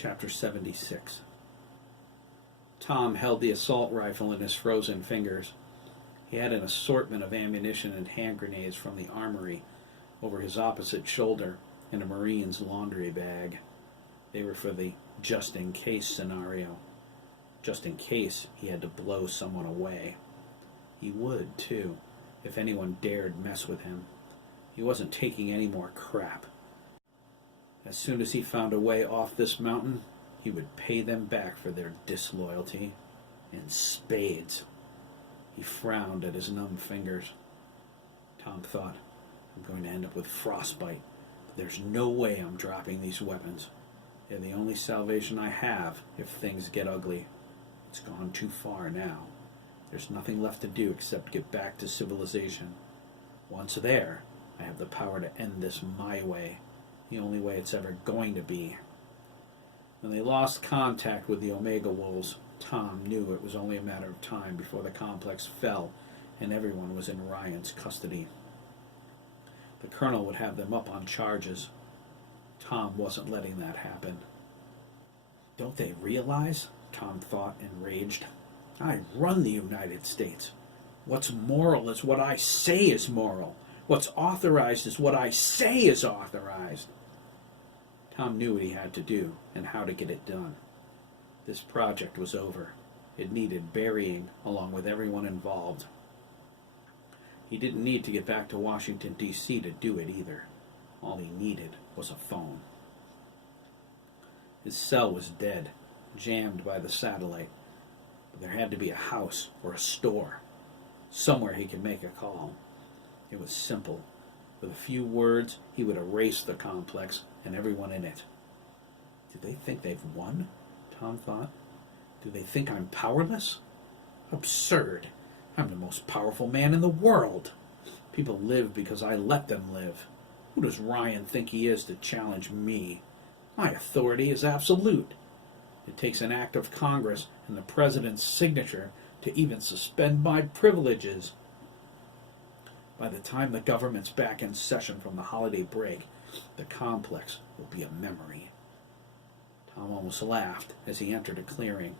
Chapter 76. Tom held the assault rifle in his frozen fingers. He had an assortment of ammunition and hand grenades from the armory over his opposite shoulder in a Marine's laundry bag. They were for the just-in-case scenario. Just in case he had to blow someone away. He would, too, if anyone dared mess with him. He wasn't taking any more crap. As soon as he found a way off this mountain, he would pay them back for their disloyalty in spades. He frowned at his numb fingers. Tom thought, I'm going to end up with frostbite, but there's no way I'm dropping these weapons. They're the only salvation I have if things get ugly. It's gone too far now. There's nothing left to do except get back to civilization. Once there, I have the power to end this my way, the only way it's ever going to be. When they lost contact with the Omega Wolves, Tom knew it was only a matter of time before the complex fell and everyone was in Ryan's custody. The colonel would have them up on charges. Tom wasn't letting that happen. Don't they realize? Tom thought, enraged. I run the United States. What's moral is what I say is moral. What's authorized is what I say is authorized. Tom knew what he had to do and how to get it done. This project was over. It needed burying along with everyone involved. He didn't need to get back to Washington, D.C. to do it either. All he needed was a phone. His cell was dead, jammed by the satellite. But there had to be a house or a store, somewhere he could make a call. It was simple. With a few words, he would erase the complex and everyone in it. Do they think they've won? Tom thought. Do they think I'm powerless? Absurd. I'm the most powerful man in the world. People live because I let them live. Who does Ryan think he is to challenge me? My authority is absolute. It takes an act of Congress and the president's signature to even suspend my privileges. By the time the government's back in session from the holiday break, the complex will be a memory. Tom almost laughed as he entered a clearing,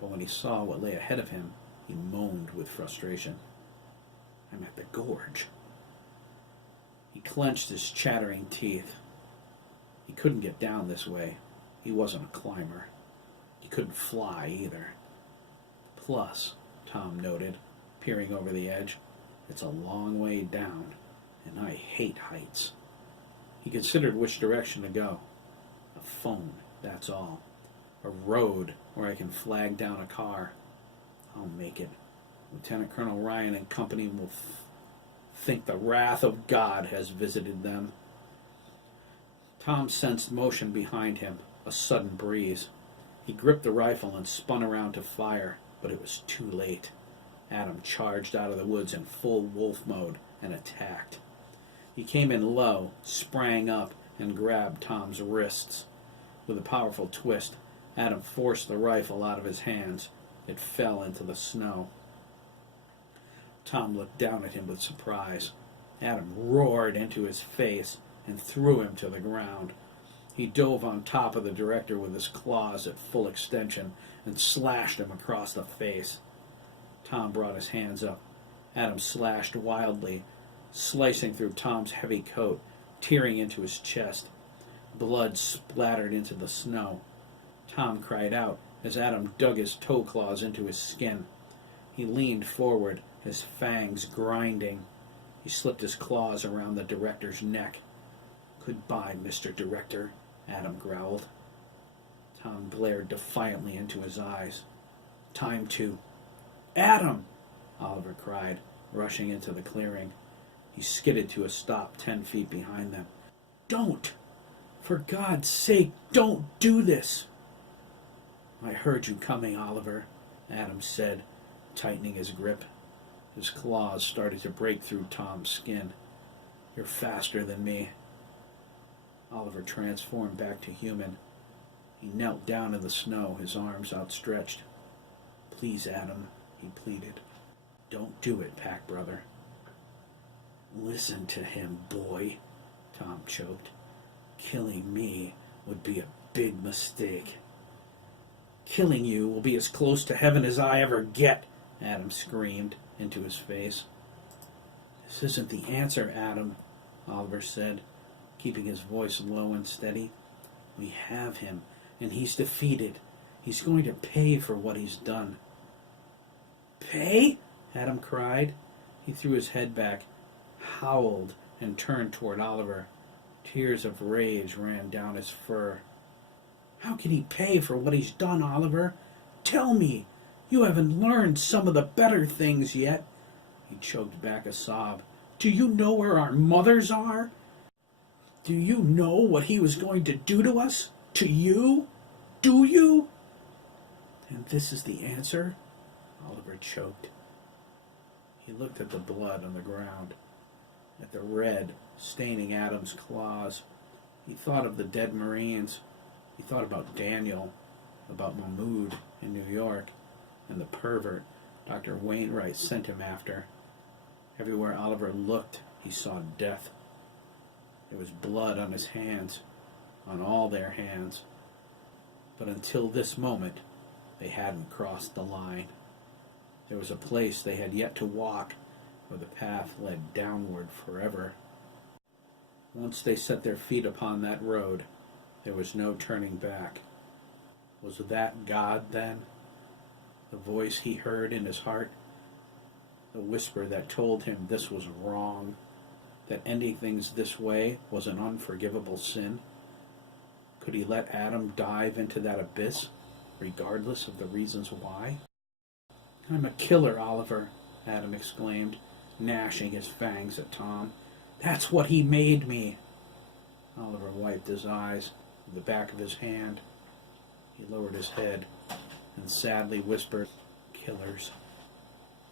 but when he saw what lay ahead of him, he moaned with frustration. I'm at the gorge. He clenched his chattering teeth. He couldn't get down this way. He wasn't a climber. He couldn't fly either. Plus, Tom noted, peering over the edge, it's a long way down, and I hate heights. He considered which direction to go. A phone, that's all. A road where I can flag down a car. I'll make it. Lieutenant Colonel Ryan and company will think the wrath of God has visited them. Tom sensed motion behind him, a sudden breeze. He gripped the rifle and spun around to fire, but it was too late. Adam charged out of the woods in full wolf mode and attacked. He came in low, sprang up, and grabbed Tom's wrists. With a powerful twist, Adam forced the rifle out of his hands. It fell into the snow. Tom looked down at him with surprise. Adam roared into his face and threw him to the ground. He dove on top of the director with his claws at full extension and slashed him across the face. Tom brought his hands up. Adam slashed wildly, slicing through Tom's heavy coat, tearing into his chest. Blood splattered into the snow. Tom cried out as Adam dug his toe claws into his skin. He leaned forward, his fangs grinding. He slipped his claws around the director's neck. Goodbye, Mr. Director, Adam growled. Tom glared defiantly into his eyes. Time to... Adam! Oliver cried, rushing into the clearing. He skidded to a stop 10 feet behind them. Don't! For God's sake, don't do this! I heard you coming, Oliver, Adam said, tightening his grip. His claws started to break through Tom's skin. You're faster than me. Oliver transformed back to human. He knelt down in the snow, his arms outstretched. Please, Adam, he pleaded. Don't do it, Pack Brother. Listen to him, boy, Tom choked. Killing me would be a big mistake. Killing you will be as close to heaven as I ever get, Adam screamed into his face. This isn't the answer, Adam, Oliver said, keeping his voice low and steady. We have him, and he's defeated. He's going to pay for what he's done. Pay? Adam cried. He threw his head back, howled, and turned toward Oliver. Tears of rage ran down his fur. How can he pay for what he's done, Oliver? Tell me! You haven't learned some of the better things yet. He choked back a sob. Do you know where our mothers are? Do you know what he was going to do to us? To you? Do you? And this is the answer? Oliver choked. He looked at the blood on the ground, at the red staining Adam's claws. He thought of the dead Marines. He thought about Daniel, about Mahmoud in New York, and the pervert Dr. Wainwright sent him after. Everywhere Oliver looked, he saw death. There was blood on his hands, on all their hands. But until this moment, they hadn't crossed the line. There was a place they had yet to walk, where the path led downward forever. Once they set their feet upon that road, there was no turning back. Was that God, then? The voice he heard in his heart? The whisper that told him this was wrong, that ending things this way was an unforgivable sin? Could he let Adam dive into that abyss, regardless of the reasons why? I'm a killer, Oliver, Adam exclaimed, gnashing his fangs at Tom. That's what he made me. Oliver wiped his eyes with the back of his hand. He lowered his head and sadly whispered, Killers.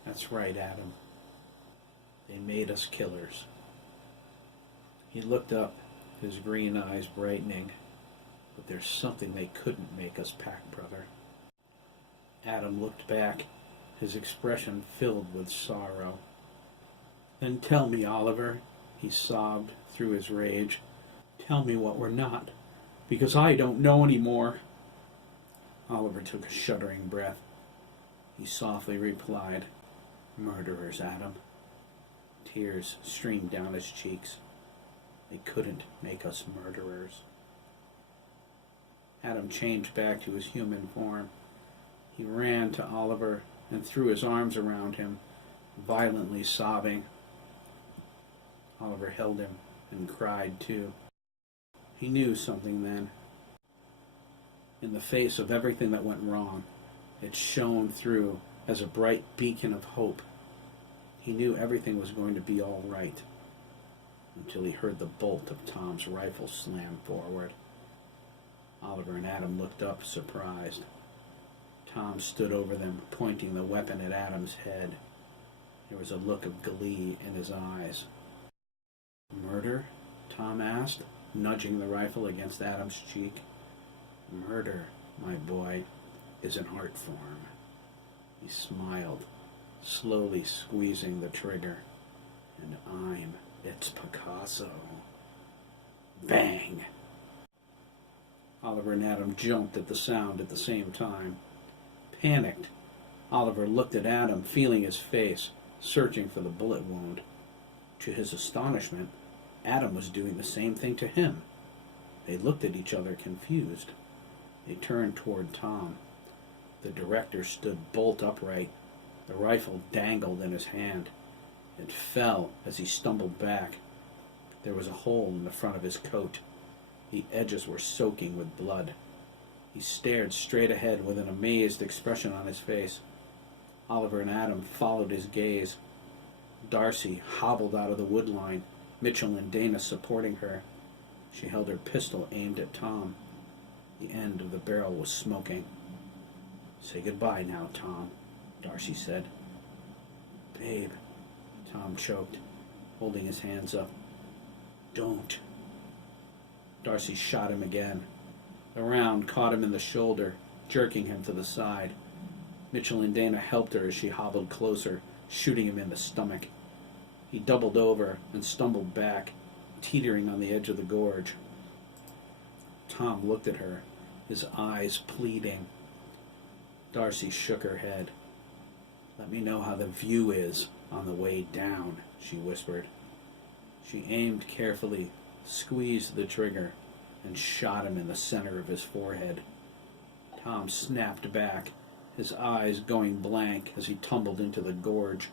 That's right, Adam. They made us killers. He looked up, his green eyes brightening. But there's something they couldn't make us pack, brother. Adam looked back, his expression filled with sorrow. Then tell me, Oliver, he sobbed through his rage. Tell me what we're not, because I don't know anymore. Oliver took a shuddering breath. He softly replied, Murderers, Adam. Tears streamed down his cheeks. They couldn't make us murderers. Adam changed back to his human form. He ran to Oliver and threw his arms around him, violently sobbing. Oliver held him and cried too. He knew something then. In the face of everything that went wrong, it shone through as a bright beacon of hope. He knew everything was going to be all right, until he heard the bolt of Tom's rifle slam forward. Oliver and Adam looked up, surprised. Tom stood over them, pointing the weapon at Adam's head. There was a look of glee in his eyes. Murder? Tom asked, nudging the rifle against Adam's cheek. Murder, my boy, is an art form. He smiled, slowly squeezing the trigger. And it's Picasso. Bang! Oliver and Adam jumped at the sound at the same time. Panicked, Oliver looked at Adam, feeling his face, searching for the bullet wound. To his astonishment, Adam was doing the same thing to him. They looked at each other, confused. They turned toward Tom. The director stood bolt upright. The rifle dangled in his hand. It fell as he stumbled back. There was a hole in the front of his coat. The edges were soaking with blood. He stared straight ahead with an amazed expression on his face. Oliver and Adam followed his gaze. Darcy hobbled out of the wood line, Mitchell and Dana supporting her. She held her pistol aimed at Tom. The end of the barrel was smoking. Say goodbye now, Tom, Darcy said. Babe, Tom choked, holding his hands up. Don't. Darcy shot him again. The round caught him in the shoulder, jerking him to the side. Mitchell and Dana helped her as she hobbled closer, shooting him in the stomach. He doubled over and stumbled back, teetering on the edge of the gorge. Tom looked at her, his eyes pleading. Darcy shook her head. "Let me know how the view is on the way down," she whispered. She aimed carefully, squeezed the trigger, and shot him in the center of his forehead. Tom snapped back, his eyes going blank as he tumbled into the gorge.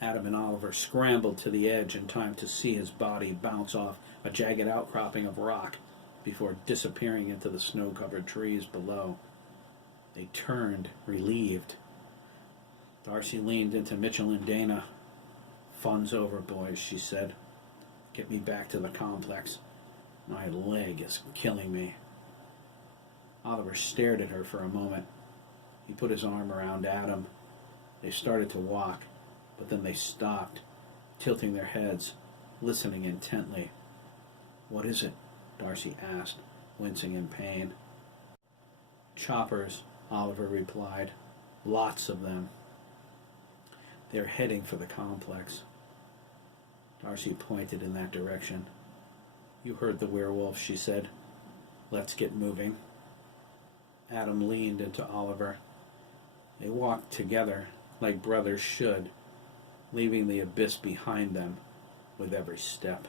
Adam and Oliver scrambled to the edge in time to see his body bounce off a jagged outcropping of rock before disappearing into the snow-covered trees below. They turned, relieved. Darcy leaned into Mitchell and Dana. "Fun's over, boys," she said. "Get me back to the complex. My leg is killing me." Oliver stared at her for a moment. He put his arm around Adam. They started to walk, but then they stopped, tilting their heads, listening intently. "What is it?" Darcy asked, wincing in pain. "Choppers," Oliver replied. "Lots of them. They're heading for the complex." Darcy pointed in that direction. "You heard the werewolf," she said. "Let's get moving." Adam leaned into Oliver. They walked together, like brothers should, leaving the abyss behind them with every step.